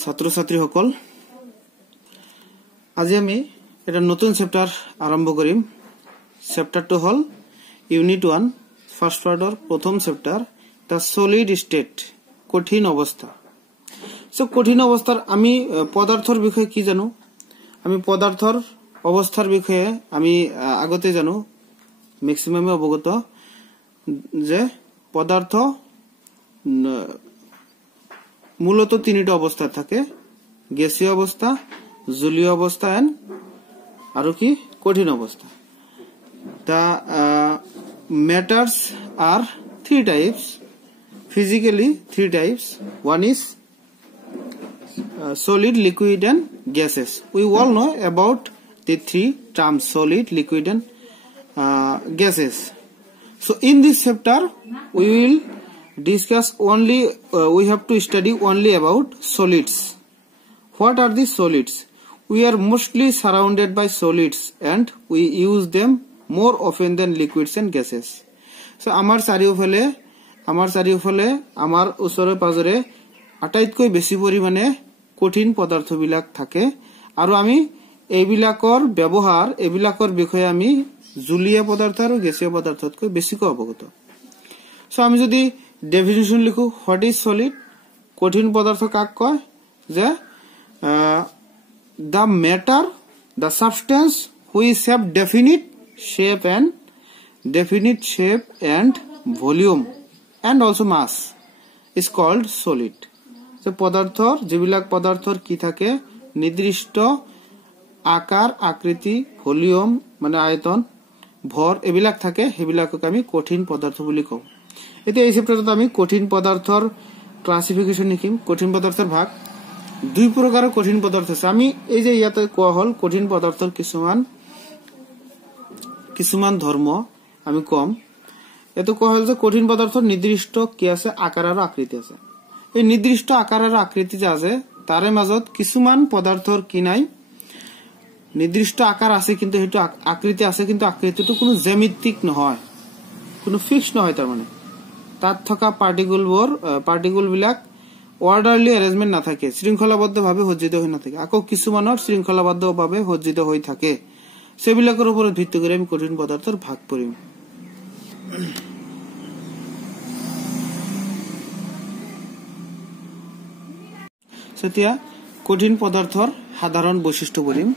ছাত্ৰ ছাত্ৰী সকল আজি আমি এটা নতুন চেপ্টাৰ আৰম্ভ কৰিম চেপ্টাৰটো হল ইউনিট 1 ফাৰ্স্ট পাৰ্টৰ প্ৰথম চেপ্টাৰ দা সলিড স্টেট কঠিন অৱস্থা সো কঠিন অৱস্থাৰ আমি পদাৰ্থৰ বিষয়ে কি জানো আমি পদাৰ্থৰ অৱস্থাৰ বিষয়ে আমি আগতে জানো ম্যাক্সিমামে অৱগত যে পদাৰ্থ মূলত তিনিটা অৱস্থা থাকে গ্যাসীয় অৱস্থা জলীয় অৱস্থা আৰু কি কঠিন অৱস্থা the matters are three types physically three types one is solid liquid and gases we all know about the three terms solid liquid and gases so in this chapter we will discuss only we have to study only about solids what are these solids we are mostly surrounded by solids and we use them more often than liquids and gases so amar চাৰিওফালে আমাৰ ওচৰে পাজৰে আটাইতকৈ বেছি পৰিমাণে কঠিন পদাৰ্থবিলাক থাকে আৰু আমি এইবিলাকৰ ব্যৱহাৰ এইবিলাকৰ বিষয়ে আমি জলীয় পদাৰ্থ আৰু গ্যাসীয় পদাৰ্থতকৈ বেছিকৈ অৱগত so আমি যদি ডেফিনিশন লিখো what is solid কঠিন পদাৰ্থ কাক কয় যে the matter the substance which have definite shape and volume and also mass is called solid so পদাৰ্থৰ যিবিলাক পদাৰ্থৰ কি থাকে নিৰ্দিষ্ট আকাৰ আকৃতি ভলিউম মানে আয়তন ভৰ এবিলাক থাকে হেবিলাকক আমি কঠিন পদাৰ্থ বুলি কওঁ এতিয়া এই চেপ্টাৰত আমি কঠিন পদাৰ্থৰ ক্লাসিফিকেশন লিখিম কঠিন পদাৰ্থৰ ভাগ দুই প্ৰকাৰৰ কঠিন পদাৰ্থ আছে আমি এই যে ইয়াতে কোৱা হল কঠিন পদাৰ্থৰ কিছুমান ধৰ্ম আমি কম এটো কোৱা হল যে কঠিন পদাৰ্থৰ নিৰ্দিষ্ট কি আছে আকাৰ আৰু আকৃতি আছে এই নিৰ্দিষ্ট আকাৰ আৰু আকৃতি যে আছে তাৰে মাজত কিছুমান পদাৰ্থৰ কি নাই নিৰ্দিষ্ট আকাৰ আছে কিন্তু হেতু আকৃতি আছে কিন্তু আকৃতিটো কোনো জ্যামিতিক নহয় কোনো ফিক্স নহয় তাৰ মানে তাত থকা পাৰ্টিকুল বিলাক অৰ্ডাৰলি অ্যাৰেঞ্জমেন্ট না থাকে শৃংখলাবদ্ধভাৱে সজ্জিত হৈ নাথাকে আকৌ কিছুমানৰ শৃংখলাবদ্ধভাৱে সজ্জিত হৈ থাকে সেবিলাকৰ ওপৰত ভিত্তি কৰি আমি কঠিন পদাৰ্থৰ ভাগ কৰিম সেতিয়া কঠিন পদাৰ্থৰ সাধাৰণ বৈশিষ্ট্য কৰিম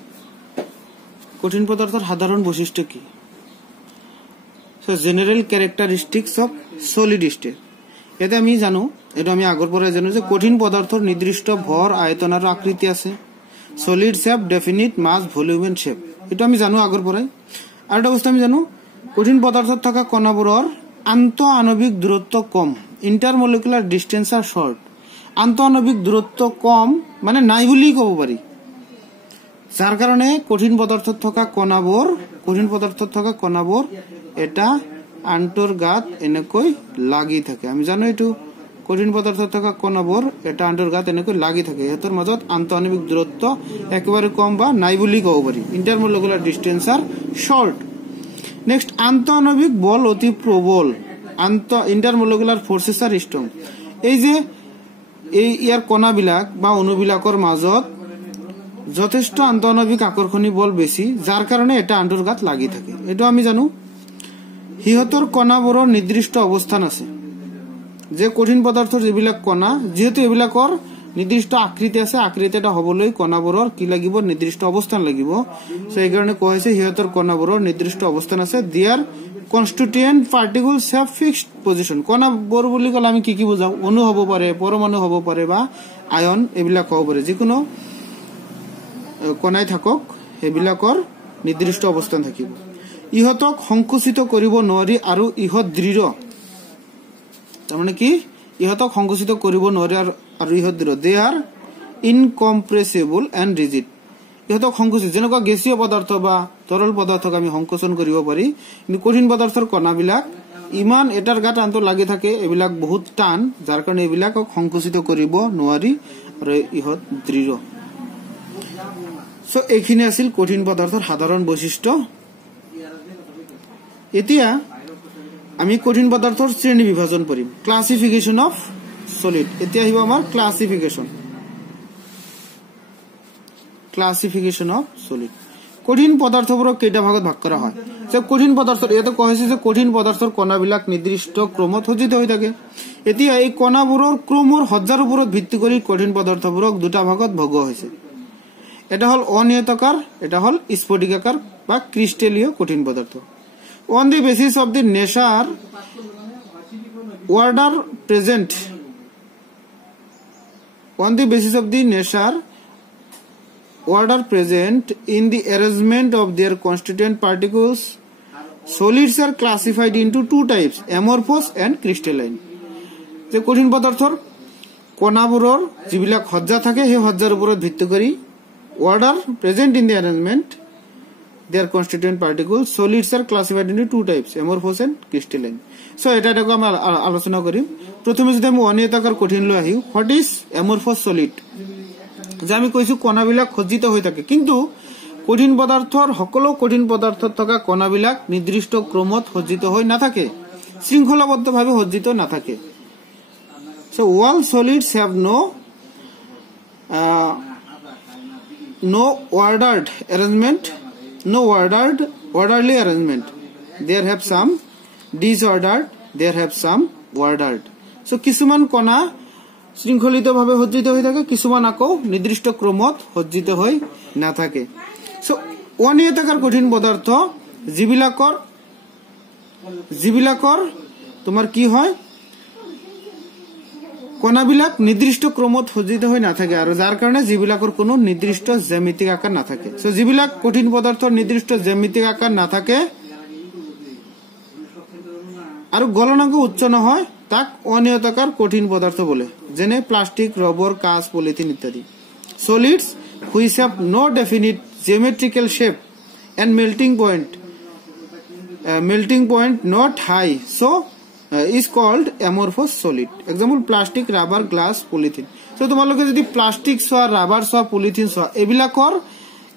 কঠিন পদাৰ্থৰ সাধাৰণ বৈশিষ্ট্য কি so general characteristics of solid state এটা আমি জানো এটা আমি আগৰ পৰা জানো যে কঠিন পদাৰ্থৰ নিৰ্দিষ্ট ভৰ আয়তন আৰু আকৃতি আছে solid shape definite mass volume and shape এটা আমি জানো আগৰ পৰাই আৰু এটা বস্তু আমি জানো কঠিন পদাৰ্থত থকা কণাবোৰৰ আন্তঃ আণবিক দূৰত্ব কম ইন্টাৰমলিকুলাৰ ডিসটেন্স আৰ শৰ্ট আন্তঃ আণবিক দূৰত্ব কম মানে নাই বুলি ক'ব পাৰি যাৰ কাৰণে কঠিন পদাৰ্থত থকা কণাবোৰ এটা আন্তৰ গাত এনেকৈ লাগি থাকে আমি জানো এটো কঠিন পদাৰ্থত থকা কণাবোৰ এটা আন্তৰ গাত এনেকৈ লাগি থাকে এতৰ মাজত আন্তঃআণবিক দূৰত্ব একেবাৰে কম বা নাই বুলি ক'ব পাৰি ইন্টাৰমলিকুলাৰ ডিসটেন্স আৰ শৰ্ট নেক্সট আন্তঃআণবিক বল অতি প্ৰবল ইন্টাৰমলিকুলাৰ ফোৰ্সেস আৰ স্ট্ৰং এই যে এই ইয়াৰ কণাবিলাক বা অণুবিলাকৰ মাজত যথেষ্ট আন্তঃআণবিক আকৰ্ষণী বল বেছি যাৰ কাৰণে এটা আন্তৰ গাত লাগি থাকে এটো আমি জানো হিহতৰ কণাবোৰৰ নিৰ্দিষ্ট অৱস্থান আছে যে কঠিন পদাৰ্থৰ যিবিলাক কণা যেহেতু এবিলাকৰ নিৰ্দিষ্ট আকৃতি আছে আকৃতিটা হবলৈ কণাবোৰৰ কি লাগিব নিৰ্দিষ্ট অৱস্থান লাগিব সো এই কাৰণে কোৱা হৈছে হিহতৰ কণাবোৰৰ নিৰ্দিষ্ট অৱস্থান আছে দিয়াৰ কনস্টিটিউয়েন্ট পাৰ্টিকলস হ্যাভ ফিক্সড পজিশন কণাবোৰ বুলি ক'লে আমি কি বুজাও অণু হ'ব পাৰে পৰমাণু হ'ব পাৰে বা আয়ন এবিলাক হ'ব পাৰে যিকোনো কণাই থাকক এবিলাকৰ নিৰ্দিষ্ট অৱস্থান থাকিব ইহতক সংকুচিত কৰিব নোৱাৰি আৰু ইহত দৃঢ় তাৰমানে কি ইহতক সংকুচিত কৰিব নোৱাৰি আৰু ইহত দৃঢ় দে আৰ ইনকম্প্ৰেসিবল এণ্ড ৰিজিড ইহতক সংকুচিত যেনেকুৱা গ্যাসীয় পদাৰ্থ বা তৰল পদাৰ্থক আমি সংকোচন কৰিব পাৰি কিন্তু কঠিন পদাৰ্থৰ কণাবিলাক ইমান এটাৰ গাত আন্তঃ লাগি থাকে এবিলাক বহুত টান যাৰ কাৰণে এবিলাকক সংকুচিত কৰিব নোৱাৰি আৰু ইহত দৃঢ় সো এইখিনি আছিল কঠিন পদাৰ্থৰ সাধাৰণ বৈশিষ্ট্য এতিয়া আমি কঠিন পদাৰ্থৰ শ্ৰেণী বিভাজন কৰিম ক্লাসিফিকেশন অফ solid এতিয়া আহিব আমাৰ ক্লাসিফিকেশন ক্লাসিফিকেশন অফ সলিড কঠিন পদাৰ্থবোৰক কেইটা ভাগত ভাগ কৰা হয় যে কঠিন পদাৰ্থৰ ইয়াতে কোৱা হৈছে যে কঠিন পদাৰ্থৰ কণাবিলাক নিৰ্দিষ্ট ক্ৰমত সজ্জিত হৈ থাকে এতিয়া এই কণাবোৰৰ ক্ৰমৰ সজ্জাৰ ওপৰত ভিত্তি কৰি কঠিন পদাৰ্থবোৰক দুটা ভাগত ভগোৱা হৈছে এটা হল অনিয়তাকাৰ এটা হল স্ফটিকাকাৰ বা ক্ৰিষ্টেলীয় কঠিন পদাৰ্থ on the basis of the nature order present on the basis of the nature order present in the arrangement of their constituent particles solids are classified into two types amorphous and crystalline যে কঠিন পদাৰ্থৰ কণাবোৰৰ যিবিলাক সজ্জা থাকে সেই সজ্জাৰ ওপৰত ভিত্তি কৰি order present in the arrangement their constituent particles solids are classified into two types amorphous and crystalline so এটা দেখো আমি আলোচনা কৰিম প্ৰথমে যদি আমি অনিয়তাকাৰ কঠিন লৈ আহিও what is amorphous solid যে আমি কৈছো কণাবিলাক সজ্জিত হৈ থাকে কিন্তু কঠিন পদাৰ্থৰ সকলো কঠিন পদাৰ্থত থকা কণাবিলাক নিৰ্দিষ্ট ক্ৰমত সজ্জিত হৈ নাথাকে শৃংখলাবদ্ধভাৱে সজ্জিত নাথাকে so all solids have no ordered arrangement no orderly arrangement there have some disordered there have some ordered so কিছুমান কণা শৃংখলিতভাৱে সজ্জিত হৈ থাকে কিছুমান আকৌ নিৰ্দিষ্ট ক্ৰমত সজ্জিত হৈ নাথাকে so অনিয়তাকাৰ কঠিন পদাৰ্থ যিবিলাকৰ তোমাৰ কি হয় কণাবিলাক নিৰ্দিষ্ট ক্ৰমত সজ্জিত হৈ নাথাকে আৰু যাৰ কাৰণে যিবিলাকৰ কোনো নিৰ্দিষ্ট জ্যামিতিক আকাৰ নাথাকে সো যিবিলাক কঠিন পদাৰ্থৰ নিৰ্দিষ্ট জ্যামিতিক আকাৰ নাথাকে আৰু গলনাঙ্ক উচ্চ নহয় তাক অনিয়তাকাৰ কঠিন পদাৰ্থ বোলে যেনে প্লাষ্টিক ৰবৰ কাঁচ পলিথিন ইত্যাদি solids which have no definite geometrical shape and melting point not high so is called amorphous solid example plastic rubber glass polythene so তোমালোকে যদি প্লাষ্টিক সোয়া রাবার সোয়া পলিথিন সোয়া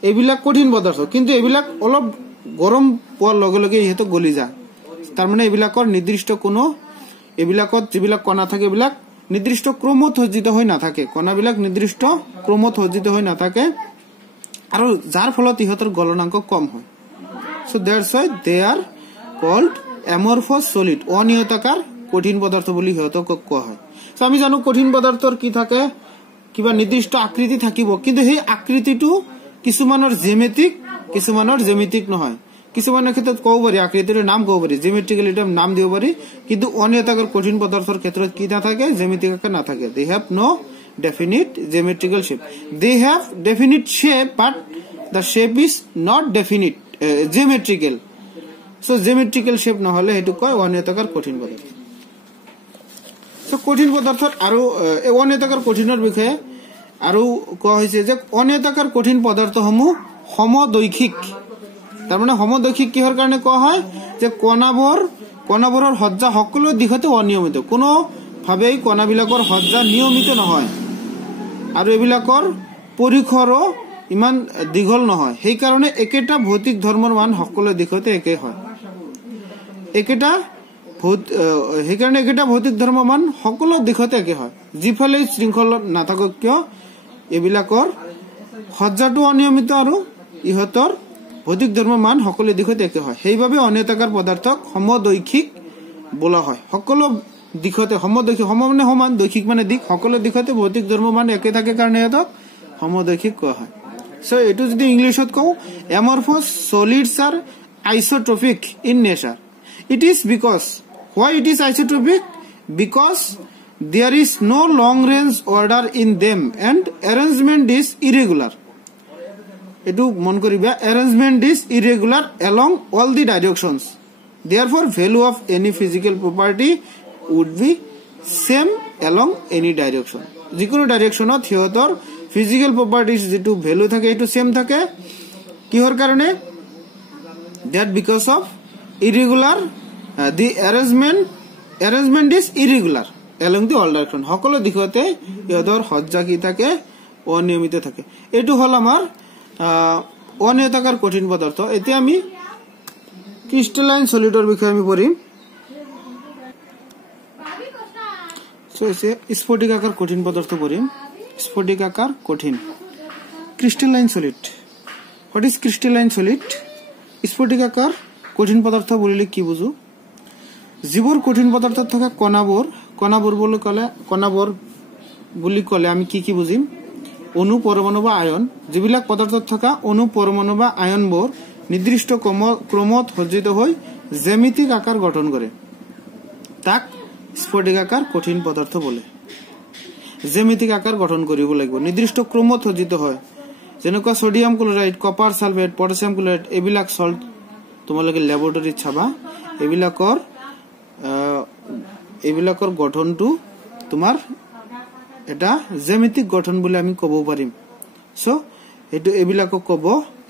এবিলাক কঠিন পদাৰ্থ কিন্তু এবিলাক অলপ গৰম পোৱাৰ লগে লগে ইহেতো গলি যায় তাৰ মানে এবিলাকৰ নিৰ্দিষ্ট কোনো এবিলাকত যিবিলাক কণা থাকে এবিলাক নিৰ্দিষ্ট ক্ৰমত সজ্জিত হৈ নাথাকে কণাবিলাক নিৰ্দিষ্ট ক্ৰমত সজ্জিত হৈ নাথাকে আৰু যাৰ ফলত ইহতৰ গলনাঙ্ক কম হয় so that's why they are called amorphous solid অনিয়তাকাৰ কঠিন পদাৰ্থ বুলি হিয়তক কোৱা হয় so আমি জানো কঠিন পদাৰ্থৰ কি থাকে কিবা নিৰ্দিষ্ট আকৃতি থাকিব কিন্তু সেই আকৃতিটো কিছুমানৰ জ্যামিতিক নহয় কিছুমানৰ ক্ষেত্ৰত ক'ব পাৰি আকৃতিৰ নাম ক'ব পাৰি জ্যামিতিক্যাল এটা নাম দিব পাৰি কিন্তু অনিয়তাকাৰ কঠিন পদাৰ্থৰ ক্ষেত্ৰত কি নাথাকে জ্যামিতিক আকাৰ নাথাকে they have no definite geometrical shape they have definite shape but the shape is not definite geometrical so geometrical shape নহলে হেতু কয় অনিয়তাকাৰ কঠিন পদাৰ্থ so কঠিন পদাৰ্থৰ আৰু এই অনিয়তাকাৰ কঠিনৰ বিষয়ে আৰু কোৱা হৈছে যে অনিয়তাকাৰ কঠিন পদাৰ্থসমূহ সমদৈক্ষিক তাৰ মানে সমদৈক্ষিক কিহৰ কাৰণে কোৱা হয় যে কণাবোৰৰ সজ্জা সকলো দিশতে অনিয়মিত কোনো ভাবেই কণাবিলাকৰ সজ্জা নিয়মিত নহয় আৰু এবিলাকৰ পৰিখৰো ইমান দীঘল নহয় সেই কাৰণে একেটা ভৌতিক ধৰ্মৰ মান সকলো দিশতে একে হয় একেটা ভৌতিক ধৰ্ম মান সকলো দিশতে একে হয় যিফালে শৃংখল নাথাকক কিয় এবিলাকৰ সজ্জাটো অনিয়মিত আৰু ইহতৰ ভৌতিক ধৰ্ম মান সকলো দিশতে একে হয় সেইভাবে অনিয়তাকাৰ পদাৰ্থক সমদৈক্ষিক বোলা হয় সকলো দিশতে সমদৈক্ষিক সম মানে সমান দৈক্ষিক মানে দিক সকলো দিশতে ভৌতিক ধৰ্ম মান একে থাকে কাৰণে এতক সমদৈক্ষিক কোৱা হয় so এটো যদি ইংলিশত কও amorphous solids are isotropic in nature it is because why it is isotropic because there is no long range order in them and arrangement is irregular etu mon koriba arrangement is irregular along all the directions therefore value of any physical property would be same along any direction jikono direction of theotor physical properties যেটো value থাকে এটো same থাকে কিহৰ কাৰণে that because of irregular the arrangement is irregular along the all direction সকলো দিশতে ইহতৰ সজ্জা কি থাকে অনিয়মিত থাকে এটো হল আমাৰ অনিয়তাকাৰ কঠিন পদাৰ্থ এতিয়া আমি ক্ৰিস্টালাইন সলিডৰ বিষয়ে আমি পঢ়িম সো স্ফটিকাকাৰ কঠিন পদাৰ্থ পঢ়িম স্ফটিকাকাৰ কঠিন ক্ৰিস্টেলাইন সলিড হোয়াট ইজ ক্ৰিস্টেলাইন সলিড স্ফটিকাকাৰ কঠিন পদাৰ্থ বুলিলে কি বুঝো যিবোৰ কঠিন পদাৰ্থত থকা কণাবোৰ বুলি ক'লে আমি কি বুজিম অণু পৰমাণু বা আয়ন যিবিলাক পদাৰ্থত থকা অণু পৰমাণু বা আয়নবোৰ নিৰ্দিষ্ট ক্ৰমত সজ্জিত হৈ জ্যামিতিক আকাৰ গঠন কৰে তাক স্ফটিকাকাৰ কঠিন পদাৰ্থ বোলে জ্যামিতিক আকাৰ গঠন কৰিব লাগিব নিৰ্দিষ্ট ক্ৰমত সজ্জিত হয় যেনেকুৱা sodium chloride copper sulphate potassium chloride এইবিলাক সল্ট তোমালোকে ল্যাবৰেটৰীত চাবা এইবিলাকৰ গঠনটো তোমাৰ এটা জ্যামিতিক গঠন বুলি আমি ক'ব পাৰিম সো এটো এইবিলাকক ক'ব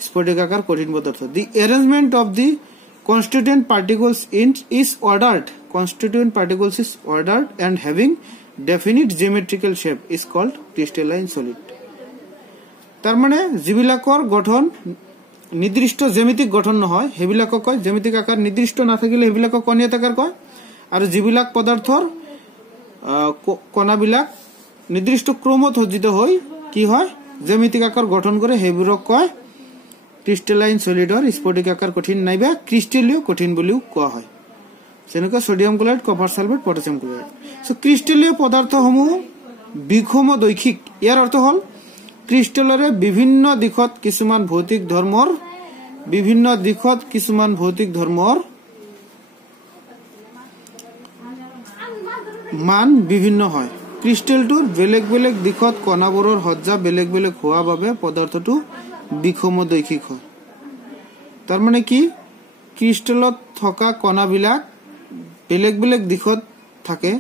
স্ফটিকাকাৰ কঠিন পদাৰ্থ the arrangement of the constituent particles is ordered and having definite geometrical shape is called crystalline solid তাৰ মানে যিবিলাকৰ গঠন নিৰ্দিষ্ট জ্যামিতিক গঠন নহয় হেবিলাকক কয় জ্যামিতিক আকাৰ নিৰ্দিষ্ট নাথাকিলে হেবিলাকক কণীয় আকাৰ কয় আৰু যিবিলাক পদাৰ্থৰ কণাবিলাক নিৰ্দিষ্ট ক্ৰমত সজ্জিত হৈ কি হয় জ্যামিতিক আকাৰ গঠন কৰে হেবোৰক কয় ক্ৰিস্টালাইন সলিড और স্ফটিক আকাৰ কঠিন নাইবা ক্ৰিস্টালীয় কঠিন বুলিও কোৱা হয় যেনেকৈ sodium chloride copper sulphate potassium chloride so ক্ৰিস্টালীয় পদাৰ্থসমূহ বিষম দৈখিক ইয়াৰ অৰ্থ হ'ল ক্ৰিস্টালৰে বিভিন্ন দিশত কিছুমান ভৌতিক ধৰ্মৰ মান বিভিন্ন হয় ক্ৰিস্টালটোৰ বেলেগ বেলেগ দিশত কণাবোৰৰ সজ্জা বেলেগ বেলেগ হোৱা বাবে পদাৰ্থটো বিষম দৈখিক হয় তাৰ মানে কি ক্ৰিস্টালত থকা কণাবিলাক বেলেগ বেলেগ দিশত থাকে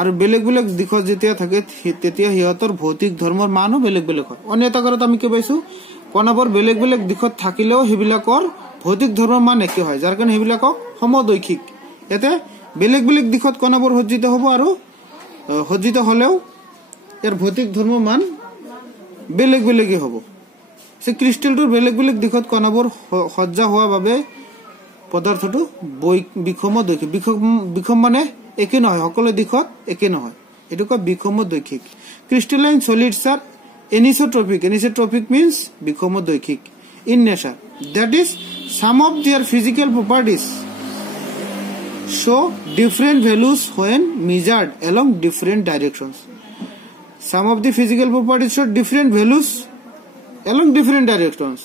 আৰু বেলেগ বেলেগ দিশত যেতিয়া থাকে তেতিয়া হিয়তৰ ভৌতিক ধৰ্মৰ মানো বেলেগ বেলেগ হয় অন্যতাকৰত আমি কি পাইছো কণাবোৰ বেলেগ বেলেগ দিশত থাকিলেও হেবিলাকৰ ভৌতিক ধৰ্মৰ মান একে হয় যাৰ কাৰণে হেবিলাকক সমদৈখিক এতে বেলেগ বেলেগ দিশত কণাবোৰ সজ্জিত হ'ব আৰু সজ্জিত হলেও ইয়াৰ ভৌতিক ধৰ্মৰ মান বেলেগ বেলেগই হ'ব সে ক্ৰিস্টালটোৰ বেলেগ বেলেগ দিশত কণাবোৰ সজ্জা হোৱা বাবে পদাৰ্থটো বিষম দৈখিক বিষম মানে একে নহয় সকলো দিশত একে নহয় এটো কয় বিষম দৈখিক ক্রিস্টালাইন সলিডস আর এনিসোট্রপিক means বিষম দৈখিক in nature that is some of their physical properties show different values when measured along different directions some of the physical properties show different values along different directions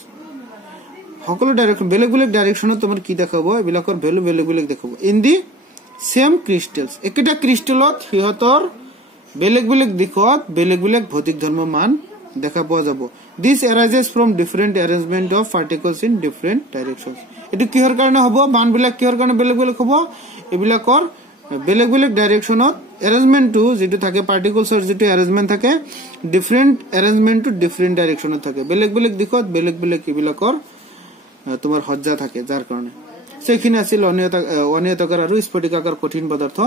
সকলো direction বেলেগ বেলেগ ডাইরেকশনত তোমাৰ কি দেখাবো এবিলাকৰ value বেলেগ বেলেগ দেখাবো ইন দি সেম ক্ৰিস্টালস একটা ক্ৰিস্টালত হিয়তৰ বেলেগ বেলেগ দিশত বেলেগ বেলেগ ভৌতিক ধৰ্ম মান দেখা পোৱা যাব this arises from different arrangement of particles in different directions এটো কিহৰ কাৰণে হ'ব মানবিলাক কিহৰ কাৰণে বেলেগ বেলেগ হ'ব এবিলাকৰ বেলেগ বেলেগ ডাইৰেকশনত অ্যাৰেঞ্জমেন্টটো যেটো থাকে পাৰ্টিকলছৰ যেটো অ্যাৰেঞ্জমেন্ট থাকে ডিফাৰেন্ট অ্যাৰেঞ্জমেন্ট টু ডিফাৰেন্ট ডাইৰেকশনত থাকে বেলেগ বেলেগ দিশত বেলেগ বেলেগ এবিলাকৰ তোমাৰ সজ্জা থাকে যাৰ কাৰণে সেইখিনি আছিল অনিয়তাকাৰ আৰু স্ফটিকাকাৰ কঠিন পদাৰ্থ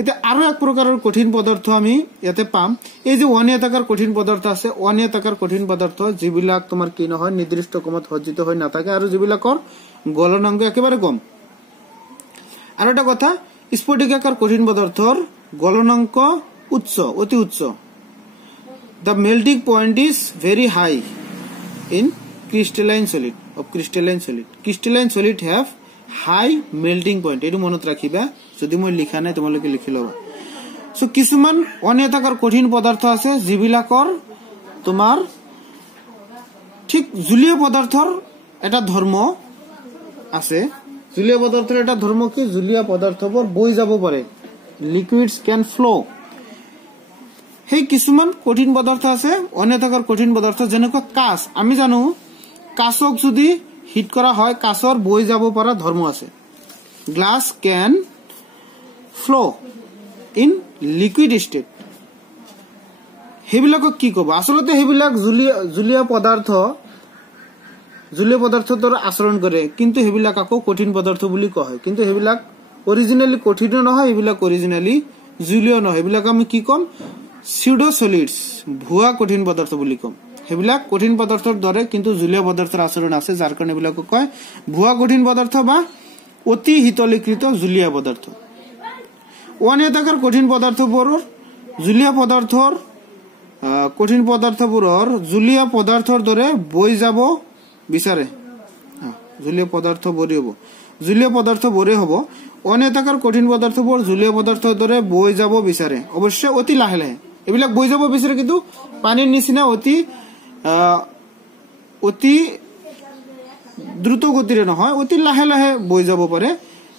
এটা আৰু এক প্ৰকাৰৰ কঠিন পদাৰ্থ আমি ইয়াতে পাম এই যে অনিয়তাকাৰ কঠিন পদাৰ্থ আছে অনিয়তাকাৰ কঠিন পদাৰ্থ যিবিলাক তোমাৰ কি নহয় নিৰ্দিষ্ট ক্ৰমত সজ্জিত হৈ নাথাকে আৰু যিবিলাকৰ গলনাংক একেবাৰে কম আৰু এটা কথা স্ফটিকাকাৰ কঠিন পদাৰ্থৰ গলনাংক অতি উচ্চ the melting point is very high in crystalline solid have high melting point এটো মনত ৰাখিবা যদি মই লিখা নাই তোমালোকে লিখি লবা সো কিছুমান অনিয়তাকাৰ কঠিন পদাৰ্থ আছে যিবিলাকৰ তোমাৰ ঠিক জুলীয় পদাৰ্থৰ এটা ধৰ্ম আছে জুলীয় পদাৰ্থৰ এটা ধৰ্ম কি জুলীয় পদাৰ্থবোৰ বৈ যাব পাৰে লিকুইডস ক্যান ফ্লো সেই কিছুমান কঠিন পদাৰ্থ আছে অনিয়তাকাৰ কঠিন পদাৰ্থ যেনেকৈ কাঁচ আমি জানো কাঁচক যদি হিট কৰা হয় কাঁচৰ বৈ যাব পৰা ধৰ্ম আছে glass can flow in liquid state হেবিলাকক কি কব আসলতে হেবিলাক জুলীয় পদাৰ্থৰ আচৰণ কৰে কিন্তু হেবিলাক আকৌ কঠিন পদাৰ্থ বুলি কোৱা হয় কিন্তু হেবিলাক অৰিজিনালি কঠিন নহয় হেবিলাক অৰিজিনালি জুলীয় নহয় হেবিলাক আমি কি কম pseudo solids ভুয়া কঠিন পদাৰ্থ বুলি কম হেবিলাক কঠিন পদাৰ্থৰ দৰে কিন্তু জুলীয় পদাৰ্থৰ আচৰণ আছে যাৰ কাৰণে হেবিলাকক কয় ভুয়া কঠিন পদাৰ্থ বা অতি শীতলীকৃত জুলীয় পদাৰ্থ অনিয়তাকাৰ কঠিন পদাৰ্থবোৰ জুলীয় পদাৰ্থৰ কঠিন পদাৰ্থবোৰৰ জুলীয়া পদাৰ্থৰ দৰে বৈ যাব বিচাৰে জুলীয়া পদাৰ্থ বৰে হ'ব অনেতাকাৰ কঠিন পদাৰ্থবোৰ জুলীয়া পদাৰ্থৰ দৰে বৈ যাব বিচাৰে অৱশ্যে অতি লাহে লাহে এইবিলাক বৈ যাব বিচাৰে কিন্তু পানীৰ নিচিনা অতি দ্ৰুত গতিৰে নহয় অতি লাহে লাহে বৈ যাব পাৰে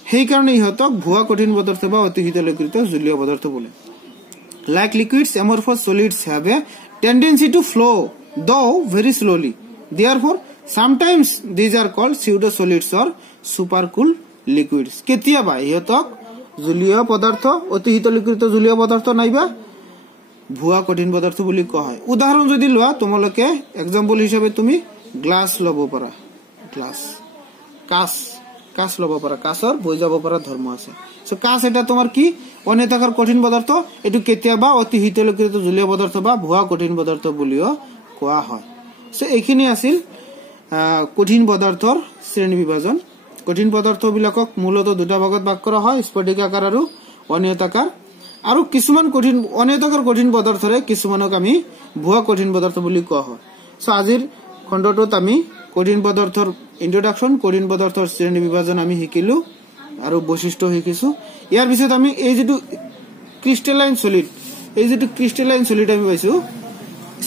সেই কাৰণে ইহতক ভুৱা কঠিন পদাৰ্থ বা অতি শীতলীকৃত জুলীয় পদাৰ্থ বোলে like liquids amorphous solids have a tendency to flow though very slowly therefore sometimes these are called pseudo solids or supercool liquids কেতিয়াবা ইহতক জুলীয় পদাৰ্থ অতি শীতলীকৃত জুলীয় পদাৰ্থ নাইবা ভুৱা কঠিন পদাৰ্থ বুলি কোৱা হয় উদাহৰণ যদি লোৱা তোমালোকে एग्जांपल হিচাপে তুমি গ্লাস লব পাৰা গ্লাস কাঁচ লব পাৰা কাঁচৰ বৈ যাব পাৰা ধৰ্ম আছে সো কাঁচ এটা তোমাৰ কি অনেতাকাৰ কঠিন পদাৰ্থ এটো কেতিয়াবা অতি শীতলীকৃত জুলীয় পদাৰ্থ বা ভুৱা কঠিন পদাৰ্থ বুলিও কোৱা হয় সো এইখিনি আছিল কঠিন পদাৰ্থৰ শ্ৰেণী বিভাজন কঠিন পদাৰ্থবিলাকক মূলতঃ দুটা ভাগত ভাগ কৰা হয় স্ফটিকাকাৰ আৰু অনিয়তাকাৰ আৰু কিছুমান কঠিন অনিয়তাকাৰ কঠিন পদাৰ্থৰে কিছুমানক আমি ভুৱা কঠিন পদাৰ্থ বুলি কোৱা হয় সো আজিৰ খণ্ডটোত আমি কঠিন পদাৰ্থৰ ইন্ট্ৰোডাকশন কঠিন পদাৰ্থৰ শ্ৰেণী বিভাজন আমি শিকিলো আৰু বৈশিষ্ট্য শিকিছো ইয়াৰ পিছত আমি এই যেটো ক্ৰিষ্টেলাইন সলিড আমি পাইছো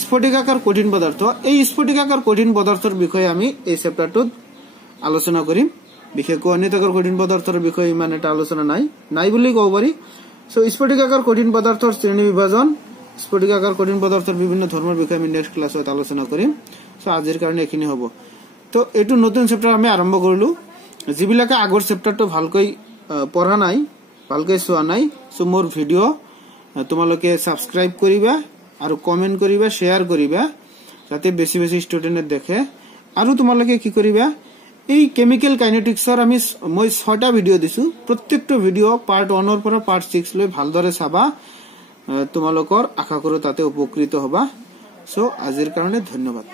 স্ফটিকাকাৰ কঠিন পদাৰ্থ এই স্ফটিকাকাৰ কঠিন পদাৰ্থৰ বিষয়ে আমি এই চেপ্টাৰটোত আলোচনা কৰিম বিশেষকৈ অনিয়তাকাৰ কঠিন পদাৰ্থৰ বিষয়ে ইমান এটা আলোচনা নাই বুলি ক'ব পাৰি সো স্ফটিকাকাৰ কঠিন পদাৰ্থৰ শ্ৰেণী বিভাজন স্ফটিকাকাৰ কঠিন পদাৰ্থৰ বিভিন্ন ধৰ্মৰ বিষয়ে আমি নেক্সট ক্লাছত আলোচনা কৰিম সো আজিৰ কাৰণে এখিনি হ'ব তো এটো নতুন চেপ্টাৰ আমি আৰম্ভ কৰিলো যিবিলাকে আগৰ চেপ্টাৰটো ভালকৈ পঢ়া নাই ভালকৈ চোৱা নাই সো মোৰ ভিডিও তোমালোকে সাবস্ক্ৰাইব কৰিবা আৰু কমেন্ট কৰিবা শেয়াৰ কৰিবা যাতে বেছি বেছি ষ্টুডেন্টে দেখে আৰু তোমালোকে কি কৰিবা এই কেমিক্যাল কাইনেটিক্সৰ আমি মই 6টা ভিডিও দিছো প্ৰত্যেকটো ভিডিও পাৰ্ট 1 ৰ পৰা পাৰ্ট 6 লৈ ভালদৰে চাবা তোমালোকৰ আশা কৰো তাতে উপকৃত হবা সো আজিৰ কাৰণে ধন্যবাদ